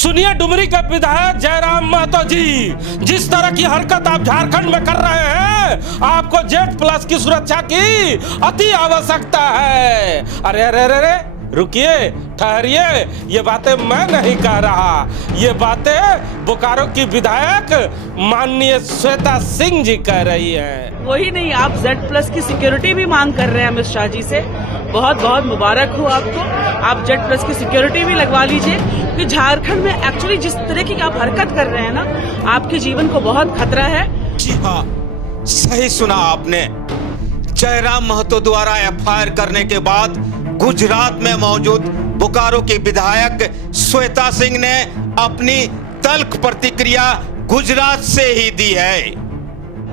सुनिए डुमरी के विधायक जयराम महतो जी, जिस तरह की हरकत आप झारखंड में कर रहे हैं, आपको जेड प्लस की सुरक्षा की अति आवश्यकता है। अरे अरे अरे अरे रुकिए, ठहरिए, ये बातें मैं नहीं कह रहा, ये बातें बोकारो की विधायक माननीय श्वेता सिंह जी कह रही हैं। वही नहीं, आप जेड प्लस की सिक्योरिटी भी मांग कर रहे हैं अमित शाह जी से। बहुत बहुत मुबारक हो आपको, आप जेड प्लस की सिक्योरिटी भी लगवा लीजिए, क्योंकि झारखंड में एक्चुअली जिस तरह की आप हरकत कर रहे हैं ना, आपके जीवन को बहुत खतरा है। जी हाँ, सही सुना आपने। जयराम महतो द्वारा एफआईआर करने के बाद गुजरात में मौजूद बोकारो की विधायक श्वेता सिंह ने अपनी तल्ख प्रतिक्रिया गुजरात से ही दी है।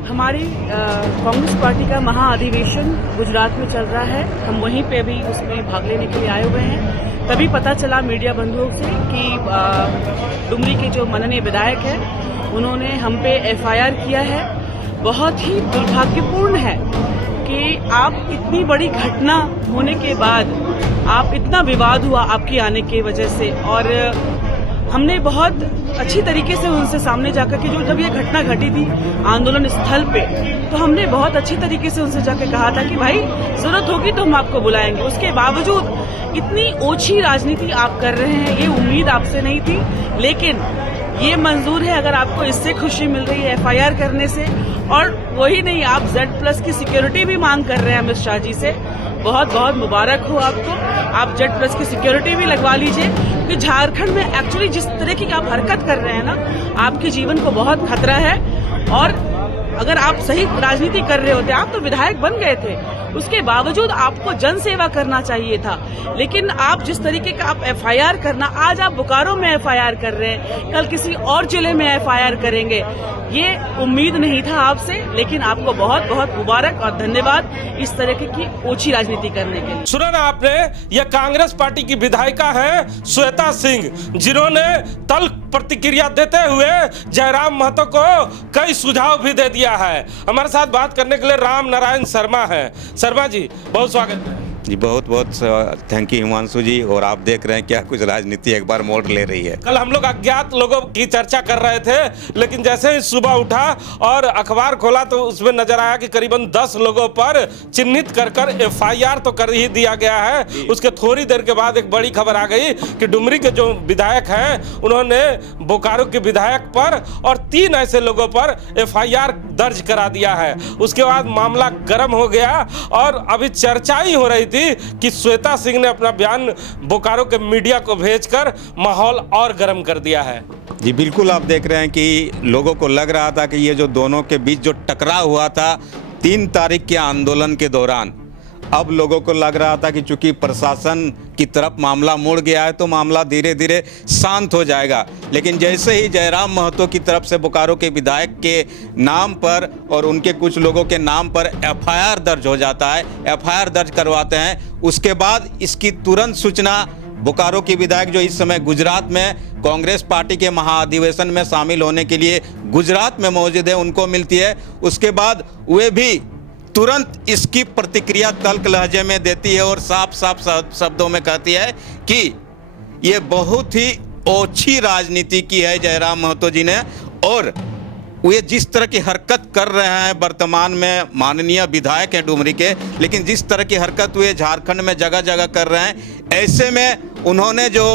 हमारी कांग्रेस पार्टी का महाअधिवेशन गुजरात में चल रहा है, हम वहीं पे अभी उसमें भाग लेने के लिए आए हुए हैं। तभी पता चला मीडिया बंधुओं से कि डुमरी के जो माननीय विधायक हैं, उन्होंने हम पे एफआईआर किया है। बहुत ही दुर्भाग्यपूर्ण है कि आप इतनी बड़ी घटना होने के बाद आप इतना विवाद हुआ आपकी आने की वजह से, और हमने बहुत अच्छी तरीके से उनसे सामने जाकर के, जो जब ये घटना घटी थी आंदोलन स्थल पे, तो हमने बहुत अच्छी तरीके से उनसे जाकर कहा था कि भाई जरूरत होगी तो हम आपको बुलाएंगे। उसके बावजूद इतनी ओछी राजनीति आप कर रहे हैं, ये उम्मीद आपसे नहीं थी, लेकिन ये मंजूर है अगर आपको इससे खुशी मिल रही है एफआईआर करने से। और वही नहीं, आप जेड प्लस की सिक्योरिटी भी मांग कर रहे हैं अमित शाह जी से। बहुत बहुत मुबारक हो आपको, आप जेड प्लस की सिक्योरिटी भी लगवा लीजिए, क्योंकि झारखंड में एक्चुअली जिस तरह की आप हरकत कर रहे हैं ना, आपके जीवन को बहुत खतरा है। और अगर आप सही राजनीति कर रहे होते, आप तो विधायक बन गए थे, उसके बावजूद आपको जन सेवा करना चाहिए था। लेकिन आप जिस तरीके का आप एफआईआर करना, आज आप बोकारो में एफआईआर कर रहे हैं, कल किसी और जिले में एफआईआर करेंगे, ये उम्मीद नहीं था आपसे। लेकिन आपको बहुत बहुत मुबारक और धन्यवाद इस तरह की ओछी राजनीति करने के लिए। सुना ना आपने, ये कांग्रेस पार्टी की विधायिका हैं श्वेता सिंह, जिन्होंने तल्ख प्रतिक्रिया देते हुए जयराम महतो को कई सुझाव भी दे दिया है। हमारे साथ बात करने के लिए राम नारायण शर्मा हैं। शर्मा जी, बहुत स्वागत है जी। बहुत बहुत थैंक यू हिमांशु जी। और आप देख रहे हैं क्या कुछ राजनीति एक बार मोड़ ले रही है। कल हम लोग अज्ञात लोगों की चर्चा कर रहे थे, लेकिन जैसे ही सुबह उठा और अखबार खोला तो उसमें नजर आया कि करीबन 10 लोगों पर चिन्हित कर एफआईआर तो कर ही दिया गया है। उसके थोड़ी देर के बाद एक बड़ी खबर आ गई कि डुमरी के जो विधायक हैं, उन्होंने बोकारो के विधायक पर और 3 ऐसे लोगों पर एफआईआर दर्ज करा दिया है। उसके बाद मामला गर्म हो गया और अभी चर्चा ही हो रही थी कि श्वेता सिंह ने अपना बयान बोकारो के मीडिया को भेजकर माहौल और गर्म कर दिया है। जी बिल्कुल, आप देख रहे हैं कि लोगों को लग रहा था कि ये जो दोनों के बीच जो टकराव हुआ था 3 तारीख के आंदोलन के दौरान, अब लोगों को लग रहा था कि चूंकि प्रशासन की तरफ मामला मुड़ गया है तो मामला धीरे धीरे शांत हो जाएगा। लेकिन जैसे ही जयराम महतो की तरफ से बोकारो के विधायक के नाम पर और उनके कुछ लोगों के नाम पर एफआईआर दर्ज हो जाता है, एफआईआर दर्ज करवाते हैं, उसके बाद इसकी तुरंत सूचना बोकारो की विधायक जो इस समय गुजरात में कांग्रेस पार्टी के महाअधिवेशन में शामिल होने के लिए गुजरात में मौजूद है, उनको मिलती है। उसके बाद वे भी तुरंत इसकी प्रतिक्रिया तल्ख लहजे में देती है और साफ साफ शब्दों में कहती है कि ये बहुत ही ओछी राजनीति की है जयराम महतो जी ने। और वे जिस तरह की हरकत कर रहे हैं, वर्तमान में माननीय विधायक हैं डुमरी के, लेकिन जिस तरह की हरकत वे झारखंड में जगह जगह कर रहे हैं, ऐसे में उन्होंने जो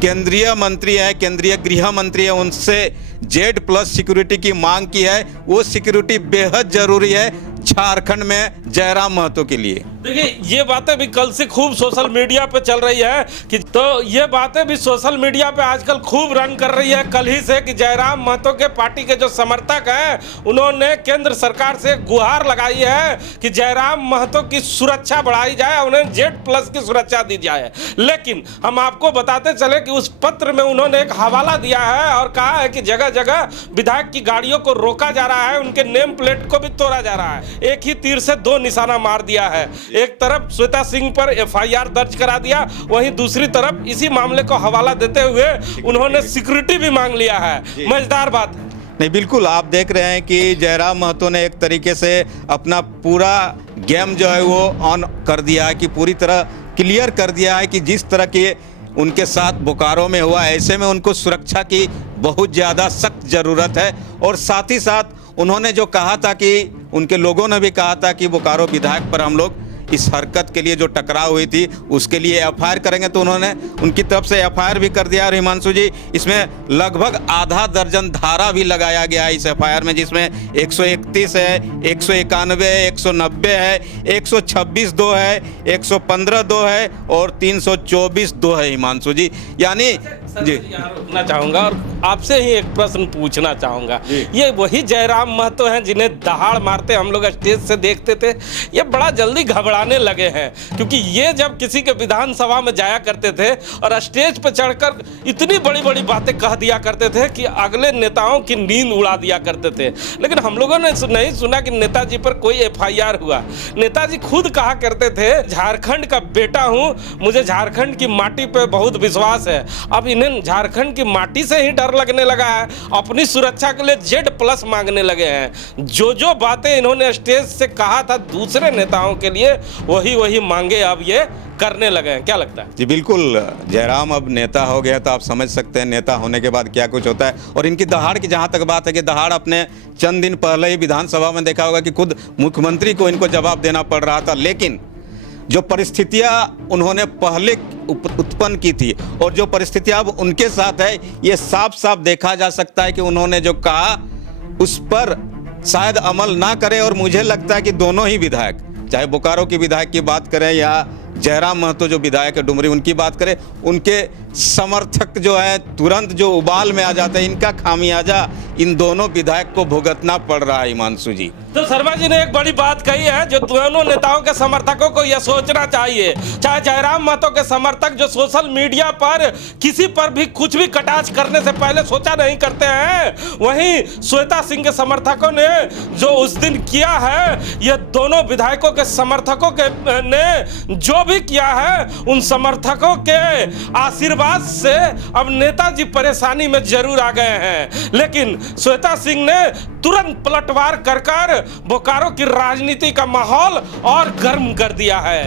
केंद्रीय मंत्री है, केंद्रीय गृह मंत्री है, उनसे जेड प्लस सिक्योरिटी की मांग की है। वो सिक्योरिटी बेहद जरूरी है झारखंड में जयराम महतो के लिए। देखिए, ये बातें भी कल से खूब सोशल मीडिया पे चल रही है कि, तो ये बातें भी सोशल मीडिया पे आजकल खूब रंग कर रही है कल ही से, कि जयराम महतो के पार्टी के जो समर्थक हैं, उन्होंने केंद्र सरकार से गुहार लगाई है कि जयराम महतो की सुरक्षा बढ़ाई जाए, उन्हें जेड प्लस की सुरक्षा दी जाए। लेकिन हम आपको बताते चले कि उस पत्र में उन्होंने एक हवाला दिया है और कहा है कि जगह जगह विधायक की गाड़ियों को रोका जा रहा है, उनके नेम प्लेट को भी तोड़ा जा रहा है। एक ही तीर से 2 निशाना मार दिया है। एक तरफ श्वेता सिंह पर एफआईआर दर्ज करा दिया, वहीं दूसरी तरफ इसी मामले को हवाला देते हुए उन्होंने सिक्योरिटी भी मांग लिया है। मजेदार बात है। नहीं, बिल्कुल आप देख रहे हैं कि जयराम महतो ने एक तरीके से अपना पूरा गेम जो है वो ऑन कर दिया है, कि पूरी तरह क्लियर कर दिया है कि जिस तरह के उनके साथ बोकारो में हुआ। ऐसे में उनको सुरक्षा की बहुत ज़्यादा सख्त ज़रूरत है। और साथ ही साथ उन्होंने जो कहा था कि उनके लोगों ने भी कहा था कि बोकारो विधायक पर हम लोग इस हरकत के लिए जो टकराव हुई थी उसके लिए एफआईआर करेंगे, तो उन्होंने उनकी तरफ से एफआईआर भी कर दिया। और हिमांशु जी, इसमें लगभग आधा दर्जन धारा भी लगाया गया है इस एफआईआर में, जिसमें 131 है, 191 है, 190 है, 126(2) है, 115(2) है और 324(2) है हिमांशु जी। यानी जी यहाँ रुकना चाहूंगा और आपसे ही एक प्रश्न पूछना चाहूंगा। ये वही जयराम महतो हैं जिन्हें दहाड़ मारते हम लोग स्टेज से देखते थे, ये बड़ा जल्दी घबराने लगे हैं, क्योंकि ये जब किसी के विधानसभा में जाया करते थे और स्टेज पर चढ़कर इतनी बड़ी बड़ी बातें कह दिया करते थे कि अगले नेताओं की नींद उड़ा दिया करते थे। लेकिन हम लोगों ने नहीं सुना कि नेताजी पर कोई एफआईआर हुआ। नेताजी खुद कहा करते थे, झारखंड का बेटा हूं, मुझे झारखंड की माटी पे बहुत विश्वास है। अब इन्हें झारखंड की माटी से ही डर लगने लगा है, अपनी सुरक्षा के लिए Z+ मांगने लगे हैं। जो बातें इन्होंने स्टेज से कहा था दूसरे नेताओं के लिए, वही मांगे अब ये करने लगे हैं। क्या लगता है? जी बिल्कुल, जयराम अब नेता हो गया तो आप समझ सकते हैं नेता होने के बाद क्या कुछ होता है। और इनकी दहाड़ की जहाँ तक बात है कि दहाड़ अपने चंद दिन पहले ही विधानसभा में देखा होगा कि खुद मुख्यमंत्री को इनको जवाब देना पड़ रहा था। लेकिन जो परिस्थितियां उन्होंने पहले उत्पन्न की थी और जो परिस्थितियां अब उनके साथ है, ये साफ साफ देखा जा सकता है कि उन्होंने जो कहा उस पर शायद अमल ना करें। और मुझे लगता है कि दोनों ही विधायक, चाहे बोकारो की विधायक की बात करें या जयराम महतो जो विधायक है डुमरी उनकी बात करें, उनके समर्थक जो है तुरंत जो उबाल में आ जाते हैं, इनका खामियाजा इन दोनों विधायक को भुगतना पड़ रहा है हिमांशु जी। तो शर्मा जी ने एक बड़ी बात कही है जो दोनों नेताओं के समर्थकों को यह सोचना चाहिए। चाहे जयराम महतो के समर्थक जो सोशल मीडिया पर किसी पर भी कुछ भी कटाक्ष करने से पहले सोचा नहीं करते हैं, वहीं श्वेता सिंह के समर्थकों ने जो उस दिन किया है, यह दोनों विधायकों के समर्थकों के ने जो भी किया है, उन समर्थकों के आशीर्वाद से अब नेताजी परेशानी में जरूर आ गए हैं। लेकिन श्वेता सिंह ने तुरंत पलटवार कर बोकारो की राजनीति का माहौल और गर्म कर दिया है।